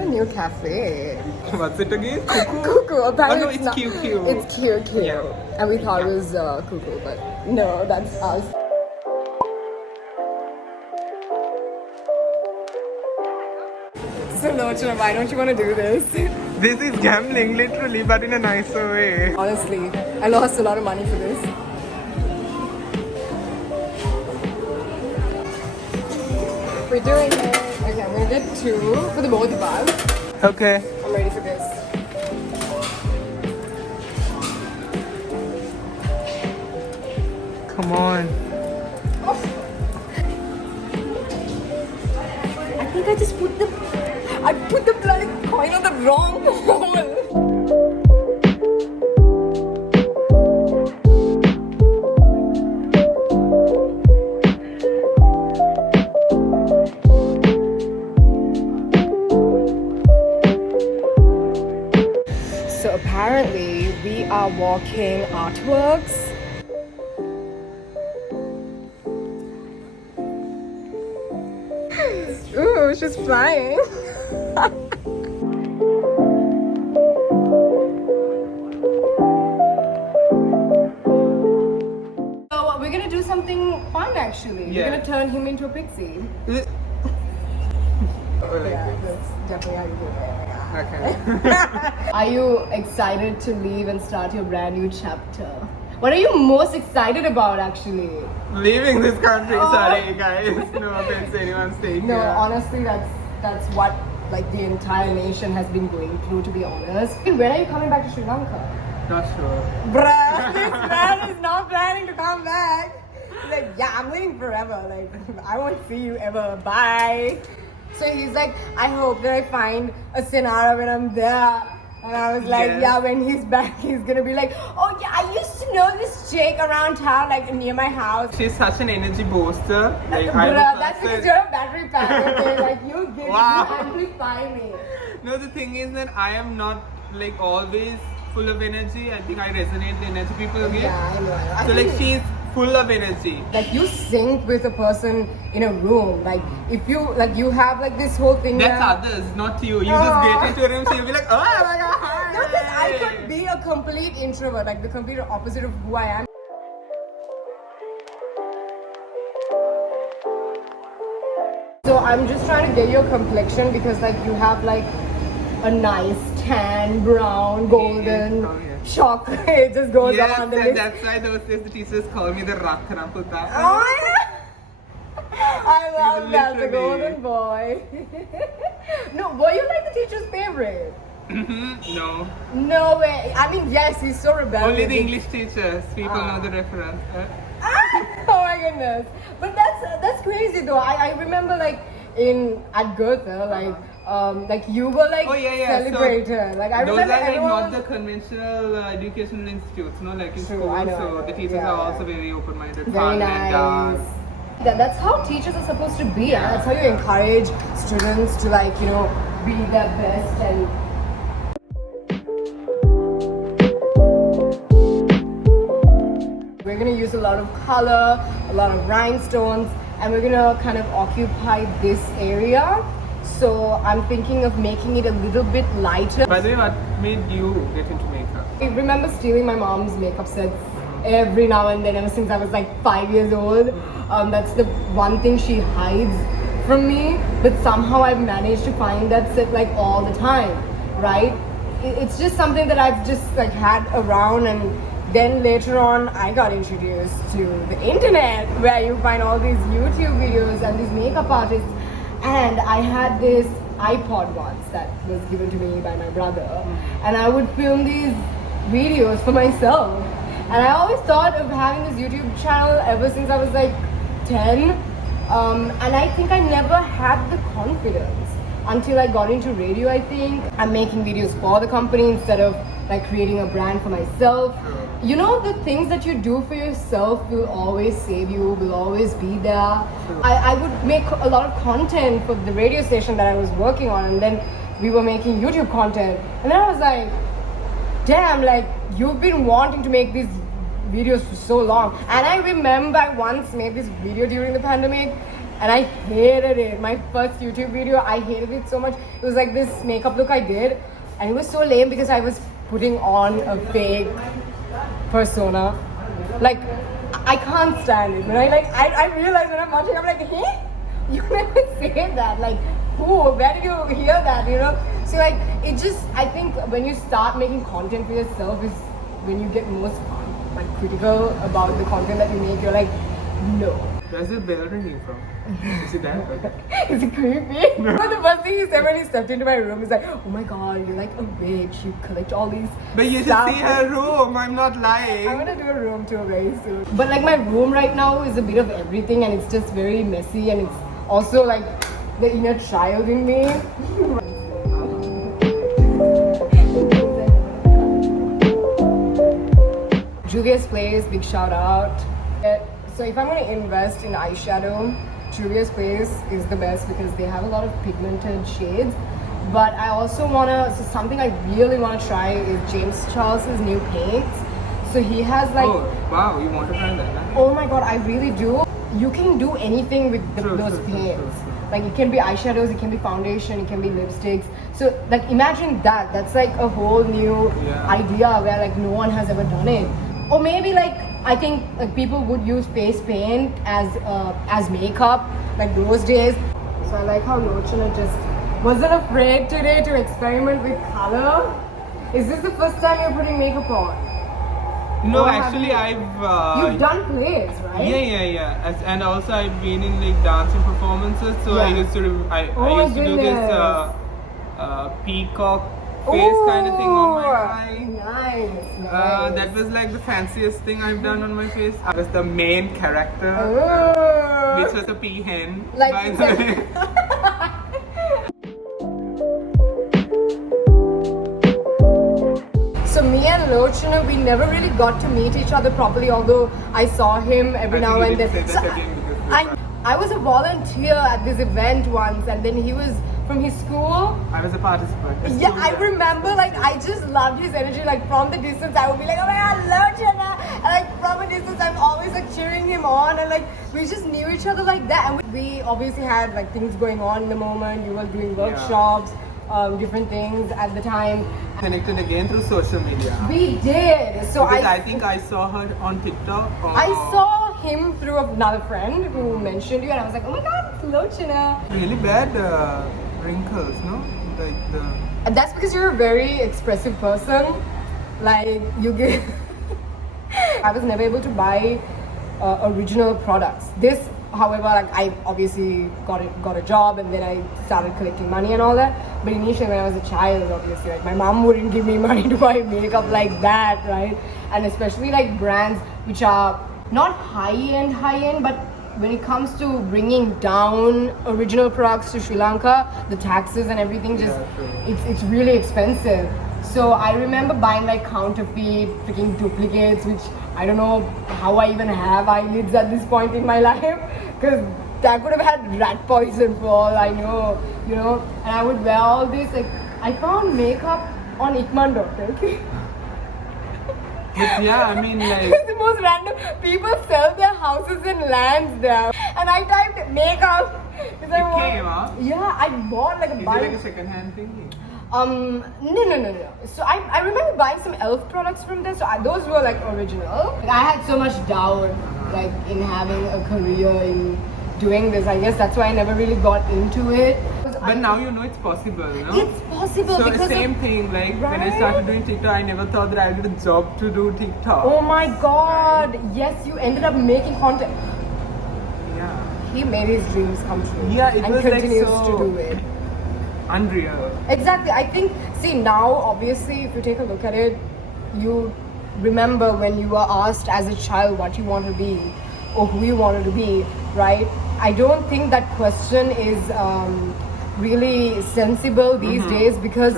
a new cafe. What's it again? Cuckoo? Cuckoo. Apparently Oh no, it's QQ. It's QQ. Yeah. And we thought it was Cuckoo, but no, that's us. So Lochana, why don't you want to do this? This is gambling, literally, but in a nicer way. Honestly, I lost a lot of money for this. We're doing it. Okay, I'm gonna get 2 for the both of us. Okay. I'm ready for this. Come on. Oh. I think I just put the bloody coin on the wrong hole. So apparently we are walking artworks. Ooh, she's flying. So we're gonna do something fun actually. Yeah. We're gonna turn him into a pixie. Oh, like Yeah, this. that's definitely how you do it. Okay. Are you excited to leave and start your brand new chapter? What are you most excited about actually? Leaving this country, Oh. sorry guys. No offense to anyone staying No, here. honestly, that's what like the entire nation has been going through, to be honest. When are you coming back to Sri Lanka? Not sure. Bruh, this man is not planning to come back. He's like, yeah, I'm leaving forever. Like, I won't see you ever. Bye. So he's like, I hope that I find a Senara when I'm there. And I was like, Yes. yeah, when he's back, he's gonna be like, oh yeah, I used to know this chick around town, like near my house. She's such an energy booster. Like, Bruh, that's because you're a battery pack, okay? Like, you give Wow. me, amplify me. No, the thing is that I am not like always full of energy. I think I resonate the energy people give. Yeah, I know. I So like think- she's full of energy. Like you sync with a person in a room. Like if you have like this whole thing. That's where- others, not you. You just get into a room, so you'll be like, oh my god. No, because I could be a complete introvert, like the complete opposite of who I am. So I'm just trying to get your complexion because like you have like a nice tan, brown, golden, Oh, yeah. chocolate. It just goes Yes, up on the and list. that's why those days the teachers call me the Rakhana Puta. Oh, yeah. I love that, the Literally. golden boy. No, were you like the teacher's favorite? No. No way. I mean, yes, he's so rebellious. Only the English teachers. People know the reference. Oh my goodness. But that's crazy though. I remember like at Goethe, like you were like Oh yeah, yeah. celebrated. Like I those remember are like everyone not was- the conventional educational institutes, no, like in True, school. I know, So I know. the teachers Yeah, are yeah. also very open-minded, very fun and nice. dance. That's how teachers are supposed to be. Yeah. That's how you encourage students to like, be their best and we're gonna use a lot of color, a lot of rhinestones, and we're gonna kind of occupy this area. So I'm thinking of making it a little bit lighter. By the way, what made you get into makeup? I remember stealing my mom's makeup sets every now and then, ever since I was like 5 years old. That's the one thing she hides from me, but somehow I've managed to find that set like all the time, right? It's just something that I've just like had around, and then later on I got introduced to the internet where you find all these YouTube videos and these makeup artists. And I had this iPod once that was given to me by my brother, and I would film these videos for myself. And I always thought of having this YouTube channel ever since I was like 10. And I think I never had the confidence until I got into radio, I think. I'm making videos for the company instead of like creating a brand for myself. You know, the things that you do for yourself will always save you, will always be there. I would make a lot of content for the radio station that I was working on, and then we were making YouTube content. And then I was like, damn, like you've been wanting to make these videos for so long. And I remember I once made this video during the pandemic, and I hated it. My first YouTube video, I hated it so much. It was like this makeup look I did, and it was so lame because I was putting on a fake persona. Like, I can't stand it. When I realize when I'm watching, I'm like, hey, you never say that. Like, who? Where did you hear that? You know? So like, it just, I think when you start making content for yourself is when you get most like critical about the content that you make. You're like, no. Where's the bell ringing from? Is it that? Is it creepy? No. The first thing he said when he stepped into my room is like, oh my god, you're like a witch. You collect all these. But you should stuff. see her room. I'm not lying. I'm gonna do a room tour very soon. But like my room right now is a bit of everything, and it's just very messy, and it's also like the inner child in me. Juvia's Place, big shout out. So if I'm going to invest in eyeshadow, Juvia's Place is the best because they have a lot of pigmented shades. But I also want to, so something I really want to try is James Charles's new paints. So he has like... Oh, wow, you want to try that? Huh? Oh my god, I really do. You can do anything with those paints. Like it can be eyeshadows, it can be foundation, it can be lipsticks. So like imagine that. That's like a whole new idea where like no one has ever done it. Or maybe like I think like people would use face paint as makeup like those days. So I like how Lochana just wasn't afraid today to experiment with color. Is this the first time you're putting makeup on? No, Or actually you've done plays, right? Yeah. And also I've been in like dancing performances, so I used to do this peacock face kind of thing on my eye. Nice. That was like the fanciest thing I've done on my face. I was the main character, which was a peahen. Like by the way. So me and Lochana, we never really got to meet each other properly, although I saw him every now and then. So I was a volunteer at this event once, and then he was from his school. I was a participant. Yeah, I remember like I just loved his energy. Like from the distance I would be like, oh my god, Lochana! And like from a distance I'm always like cheering him on, and like we just knew each other like that. And we obviously had like things going on in the moment. We were doing workshops, different things at the time. Connected again through social media. We did. So because I think I saw her on TikTok. I saw him through another friend who mentioned you, and I was like, oh my god, it's Lochana. Really bad wrinkles, no? Like the. And that's because you're a very expressive person. Like you get. I was never able to buy original products. This, however, like I obviously got a job, and then I started collecting money and all that. But initially, when I was a child, obviously, like my mom wouldn't give me money to buy makeup like that, right? And especially like brands which are not high end, but when it comes to bringing down original products to Sri Lanka, the taxes and everything it's really expensive. So I remember buying like counterfeit, freaking duplicates, which I don't know how I even have eyelids at this point in my life, because that could have had rat poison for all I know, you know. And I would wear all this. Like I found makeup on Ikman.com. But yeah, I mean like. It's the most random. People sell their houses and lands there, and I typed makeup. It came, huh? Yeah, I bought like a bunch. Is it like a second-hand thing? No. So I remember buying some e.l.f. products from there. So those were like original. Like, I had so much doubt, like in having a career in doing this. I guess that's why I never really got into it. But now you know it's possible, no? It's possible so because same thing. Like when I started doing TikTok, I never thought that I would get a job to do TikTok. Oh my god! Yes, you ended up making content. Yeah. He made his dreams come true. Yeah, it and was continues like so to do it. Unreal. Exactly. I think, see now, obviously, if you take a look at it, you remember when you were asked as a child what you want to be or who you wanted to be, right? I don't think that question is really sensible these days because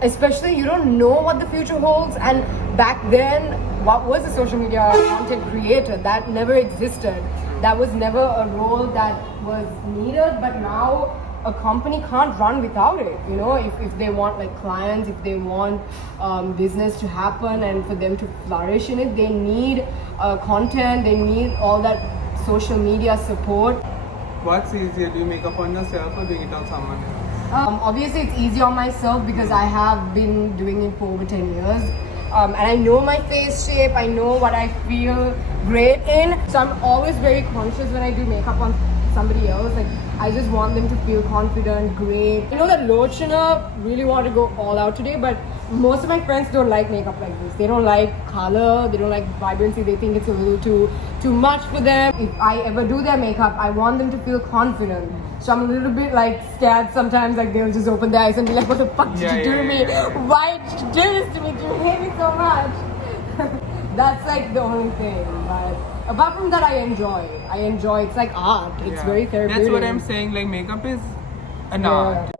especially you don't know what the future holds, and back then, what was a social media content creator? That never existed. That was never a role that was needed, but now a company can't run without it, you know. If they want like clients, if they want business to happen and for them to flourish in it, they need content, they need all that social media support. What's easier, do you makeup on yourself or doing it on someone else? Obviously, it's easy on myself because I have been doing it for over 10 years. And I know my face shape, I know what I feel great in. So I'm always very conscious when I do makeup on somebody else. Like, I just want them to feel confident, great. I know that lochana really want to go all out today, but most of my friends don't like makeup like this. They don't like color, they don't like vibrancy, they think it's a little too much for them. If I ever do their makeup, I want them to feel confident. So I'm a little bit like scared sometimes, like they'll just open their eyes and be like, what the fuck did you do to me? Why did you do this to me? Do you hate me so much? That's like the only thing. But apart from that, I enjoy. It's like art. It's very therapeutic. That's what I'm saying, like makeup is an art.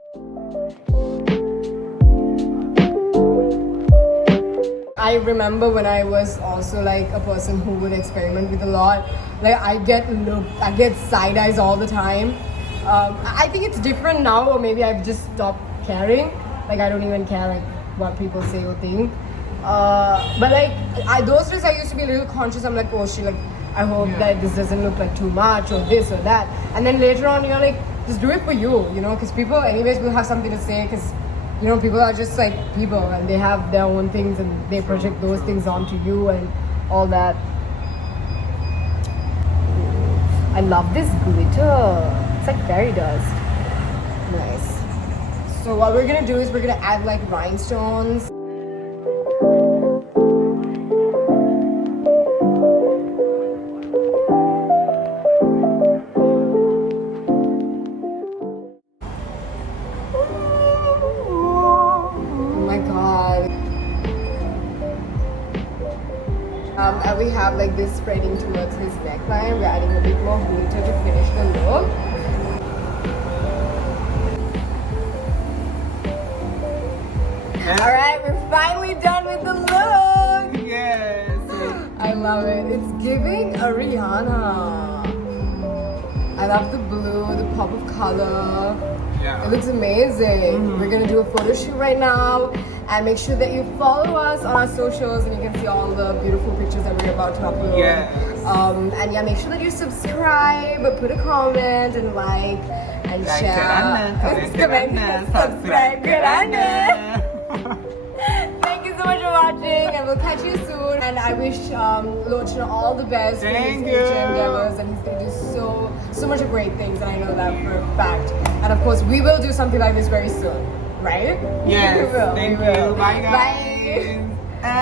I remember when I was also like a person who would experiment with a lot. Like I get side eyes all the time. I think it's different now, or maybe I've just stopped caring. Like I don't even care like what people say or think. But like those days I used to be a little conscious. I'm like, oh shit, like I hope that this doesn't look like too much or this or that. And then later on, you're like, just do it for you, you know, because people anyways will have something to say, because you know, people are just like people and they have their own things and they project those things onto you and all that. I love this glitter. It's like fairy dust. Nice. So what we're gonna do is we're gonna add like rhinestones. And we have like this spreading towards his neckline. We're adding a bit more glitter to finish the look. Alright, we're finally done with the look! Yes! I love it. It's giving a Rihanna. I love the blue, the pop of color. Yeah. It looks amazing. We're gonna do a photo shoot right now. And make sure that you follow us on our socials and you can see all the beautiful pictures that we're about to upload. Yes. And yeah, make sure that you subscribe, put a comment and like and share. Comment, subscribe, Thank you so much for watching and we'll catch you soon. And I wish Lochana all the best in his future endeavors, and he's going to do so much great things, and I know that for a fact. And of course, we will do something like this very soon. Right? Yes. We will. Thank you. Bye, guys. Bye.